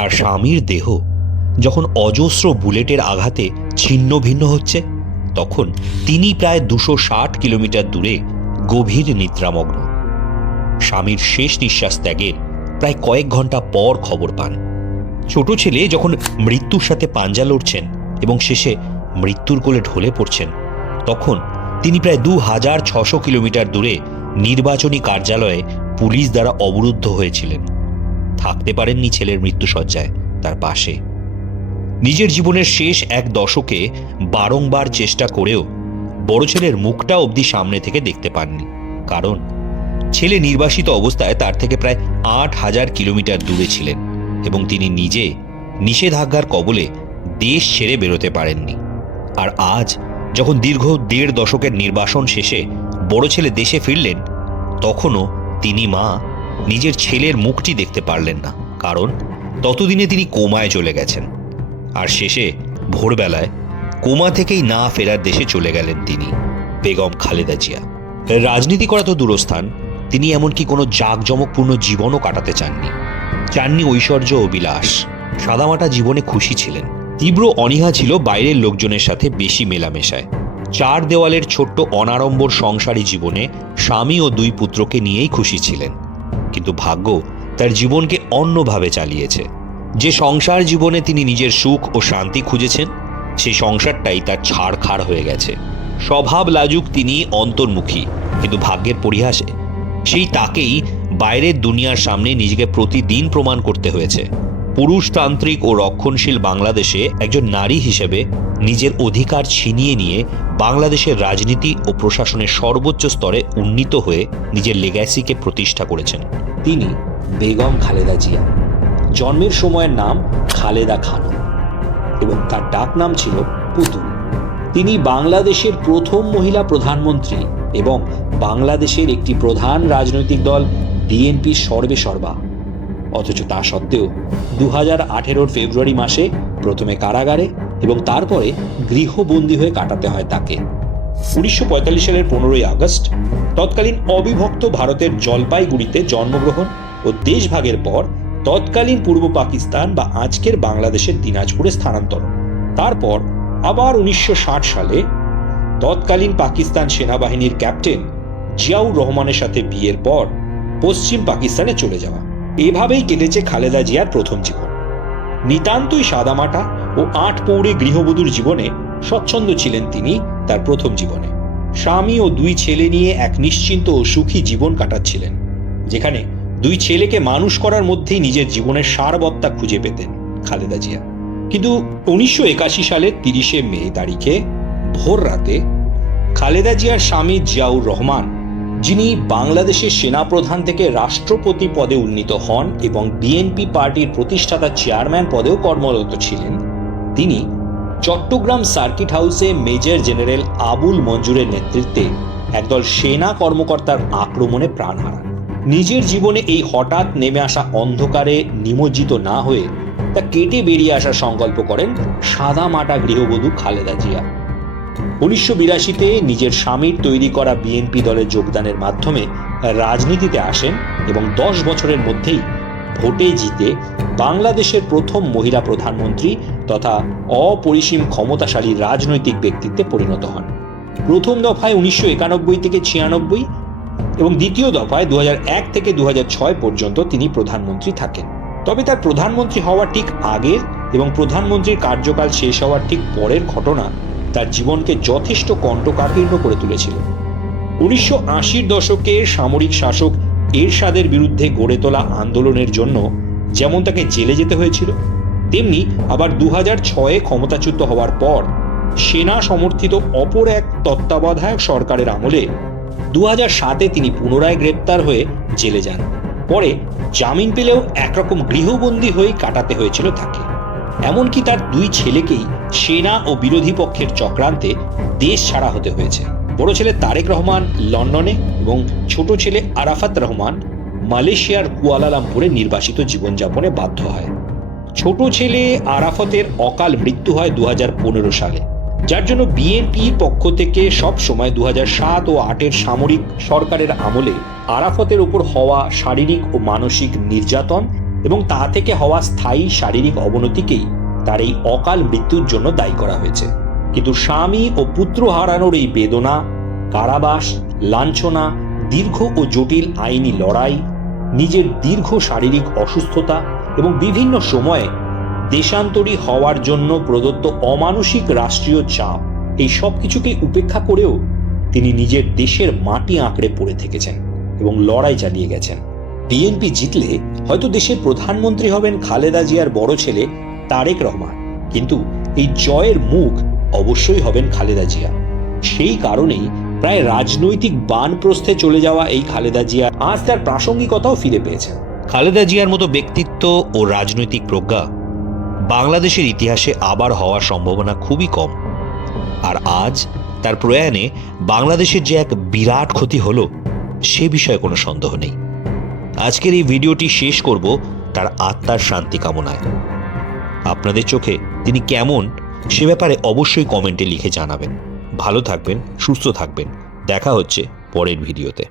তার স্বামীর দেহ যখন অজস্র বুলেটের আঘাতে ছিন্ন ভিন্ন হচ্ছে, তখন তিনি প্রায় দুশো ষাট কিলোমিটার দূরে গভীর নিদ্রামগ্ন। স্বামীর শেষ নিঃশ্বাস ত্যাগের প্রায় কয়েক ঘণ্টা পর খবর পান। ছোট ছেলে যখন মৃত্যুর সাথে পাঞ্জা লড়ছেন এবং শেষে মৃত্যুর কোলে ঢলে পড়ছেন, তখন তিনি প্রায় দু হাজার ছশো কিলোমিটার দূরে নির্বাচনী কার্যালয়ে পুলিশ দ্বারা অবরুদ্ধ হয়েছিলেন। থাকতে পারেননি ছেলের মৃত্যুসজ্জায় তার পাশে। নিজের জীবনের শেষ এক দশকে বারংবার চেষ্টা করেও বড় ছেলের মুখটা অবধি সামনে থেকে দেখতে পাননি। কারণ ছেলে নির্বাসিত অবস্থায় তার থেকে প্রায় আট হাজার কিলোমিটার দূরে ছিলেন এবং তিনি নিজে নিষেধাজ্ঞার কবলে দেশ ছেড়ে বেরোতে পারেননি। আর আজ যখন দীর্ঘ দেড় দশকের নির্বাসন শেষে বড় ছেলে দেশে ফিরলেন, তখনও তিনি মা নিজের ছেলের মুখটি দেখতে পারলেন না, কারণ ততদিনে তিনি কোমায় চলে গেছেন। আর শেষে, ভোরবেলায়, কোমা থেকেই না ফেরার দেশে চলে গেলেন তিনি, বেগম খালেদা জিয়া। রাজনীতি করা তো দূরস্থান, তিনি এমনকি কোনো জাঁকজমকপূর্ণ জীবনও কাটাতে চাননি। চাননি ঐশ্বর্য ও বিলাস। সাদামাটা জীবনে খুশি ছিলেন। তীব্র অনীহা ছিল বাইরের লোকজনের সাথে বেশি মেলামেশায়। চার দেওয়ালের ছোট্ট অনাড়ম্বর সংসারী জীবনে স্বামী ও দুই পুত্রকে নিয়েই খুশি ছিলেন। কিন্তু ভাগ্য তার জীবনকে অন্যভাবে চালিয়েছে। যে সংসার জীবনে তিনি নিজের সুখ ও শান্তি খুঁজেছেন, সেই সংসারটাই তার ছাড়খাড় হয়ে গেছে। স্বভাব লাজুক তিনি অন্তর্মুখী, কিন্তু ভাগ্যের পরিহাসে। সেই তাকেই বাইরের দুনিয়ার সামনে নিজেকে প্রতিদিন প্রমাণ করতে হয়েছে। পুরুষতান্ত্রিক ও রক্ষণশীল বাংলাদেশে একজন নারী হিসেবে নিজের অধিকার ছিনিয়ে নিয়ে বাংলাদেশের রাজনীতি ও প্রশাসনের সর্বোচ্চ স্তরে উন্নীত হয়ে নিজের লেগ্যাসিকে প্রতিষ্ঠা করেছেন। তিনি বেগম খালেদা জিয়া। জন্মের সময়ের নাম খালেদা খানম এবং তার ডাক নাম ছিল পুতুল। তিনি বাংলাদেশের প্রথম মহিলা প্রধানমন্ত্রী এবং বাংলাদেশের একটি প্রধান রাজনৈতিক দল, বিএনপির সর্বে সর্বা অথচ তা সত্ত্বেও দু হাজার ফেব্রুয়ারি মাসে প্রথমে কারাগারে এবং তারপরে গৃহবন্দী হয়ে কাটাতে হয় তাকে। উনিশশো পঁয়তাল্লিশ সালের পনেরোই আগস্ট, তৎকালীন অবিভক্ত ভারতের জলপাইগুড়িতে জন্মগ্রহণ ও দেশভাগের পর তৎকালীন পূর্ব পাকিস্তান বা আজকের বাংলাদেশের দিনাজপুরে স্থানান্তর। তারপর আবার উনিশশো ষাট সালে তৎকালীন পাকিস্তান সেনাবাহিনীর ক্যাপ্টেন জিয়াউর রহমানের সাথে বিয়ের পর পশ্চিম পাকিস্তানে চলে যাওয়া। এভাবেই কেটেছে খালেদা জিয়ার প্রথম জীবন। নিতান্তই সাদামাটা ও আট পৌড়ে গৃহবধূর জীবনে স্বচ্ছন্দ ছিলেন তিনি তার প্রথম জীবনে। স্বামী ও দুই ছেলে নিয়ে এক নিশ্চিন্ত ও সুখী জীবন কাটাচ্ছিলেন, যেখানে দুই ছেলেকে মানুষ করার মধ্যেই নিজের জীবনের সারবত্তা খুঁজে পেতেন খালেদা জিয়া। কিন্তু উনিশশো একাশি সালের তিরিশে মে তারিখে ভোর রাতে খালেদা জিয়ার স্বামী জিয়াউর রহমান যিনি বাংলাদেশের সেনাপ্রধান থেকে রাষ্ট্রপতি পদে উন্নীত হন এবং বিএনপি পার্টির প্রতিষ্ঠাতা চেয়ারম্যান পদেও কর্মরত ছিলেন। তিনি চট্টগ্রাম সার্কিট হাউসে মেজর জেনারেল আবুল মঞ্জুরের নেতৃত্বে একদল সেনা কর্মকর্তার আক্রমণে প্রাণ হারান। নিজের জীবনে এই হঠাৎ নেমে আসা অন্ধকারে নিমজ্জিত না হয়ে তা কেটে বেরিয়ে আসার সংকল্প করেন সাদা মাটা গৃহবধূ খালেদা জিয়া। উনিশশো বিরাশিতে নিজের স্বামীর তৈরি করা বিএনপি দলের যোগদানের মাধ্যমে রাজনীতিতে আসেন এবং দশ বছরের মধ্যেই ভোটে জিতে বাংলাদেশের প্রথম মহিলা প্রধানমন্ত্রী তথা অপরিসীম ক্ষমতাশালী রাজনৈতিক ব্যক্তিত্বে পরিণত হন। প্রথম দফায় উনিশশো একানব্বই থেকে ছিয়ানব্বই এবং দ্বিতীয় দফায় দু থেকে দু হাজার ছয় পর্যন্ত তিনি প্রধানমন্ত্রী থাকেন। তবে তার প্রধানমন্ত্রী হওয়ার ঠিক আগের এবং প্রধানমন্ত্রীর কার্যকাল শেষ হওয়ার ঠিক পরের ঘটনা তার জীবনকে যথেষ্ট কণ্ঠকাকীর্ণ করে তুলেছিল। উনিশশো আশির দশকে সামরিক শাসক এরশাদের বিরুদ্ধে গড়ে তোলা আন্দোলনের জন্য যেমন তাকে জেলে যেতে হয়েছিল, তেমনি আবার দু হাজার ছয়ে ক্ষমতাচ্যুত হওয়ার পর সেনা সমর্থিত অপর এক তত্ত্বাবধায়ক সরকারের আমলে দু সাতে তিনি পুনরায় গ্রেপ্তার হয়ে জেলে যান। পরে জামিন পেলেও একরকম গৃহবন্দী হয়েই কাটাতে হয়েছিল তাকে। এমনকি তার দুই ছেলেকেই সেনা ও বিরোধী পক্ষের চক্রান্তে দেশ ছাড়া হতে হয়েছে। বড় ছেলে তারেক রহমান লন্ডনে এবং ছোট ছেলে আরাফাত রহমান মালয়েশিয়ার কুয়ালালামপুরে নির্বাসিত জীবনযাপনে বাধ্য হয়। ছোট ছেলে আরাফতের অকাল মৃত্যু হয় দু হাজার পনেরো সালে, যার জন্য বিএনপির পক্ষ থেকে সব সময় দু সাত ও আটের সামরিক সরকারের আমলে আরাফতের উপর হওয়া শারীরিক ও মানসিক নির্যাতন এবং তা থেকে হওয়া স্থায়ী শারীরিক অবনতিকেই তার এই অকাল মৃত্যুর জন্য দায়ী করা হয়েছে। কিন্তু স্বামী ও পুত্র হারানোর এই বেদনা, কারাবাস, লাঞ্ছনা, দীর্ঘ ও জটিল আইনি লড়াই, নিজের দীর্ঘ শারীরিক অসুস্থতা এবং বিভিন্ন সময়ে দেশান্তরী হওয়ার জন্য প্রদত্ত অমানসিক রাষ্ট্রীয় চাপ, এই সব কিছুকে উপেক্ষা করেও তিনি নিজের দেশের মাটি আঁকড়ে পড়ে থেকেছেন এবং লড়াই চালিয়ে গেছেন। বিএনপি জিতলে হয়তো দেশের প্রধানমন্ত্রী হবেন খালেদা জিয়ার বড় ছেলে তারেক রহমান। কিন্তু এই জয়ের মুখ অবশ্যই হবেন খালেদা জিয়া। সেই কারণেই প্রায় রাজনৈতিক বানপ্রস্থে চলে যাওয়া এই খালেদা জিয়া আজ তার প্রাসঙ্গিকতাও ফিরে পেয়েছেন খালেদা জিয়ার মতো ব্যক্তিত্ব ও রাজনৈতিক প্রজ্ঞা বাংলাদেশের ইতিহাসে আবার হওয়ার সম্ভাবনা খুবই কম। আর আজ তার প্রয়াণে বাংলাদেশের যে এক বিরাট ক্ষতি হলো, সে বিষয়ে কোনো সন্দেহ নেই। আজকের এই ভিডিওটি শেষ করব তার আত্মার শান্তি কামনায়। আপনাদের চোখে তিনি কেমন, সে ব্যাপারে অবশ্যই কমেন্টে লিখে জানাবেন। ভালো থাকবেন, সুস্থ থাকবেন। দেখা হচ্ছে পরের ভিডিওতে।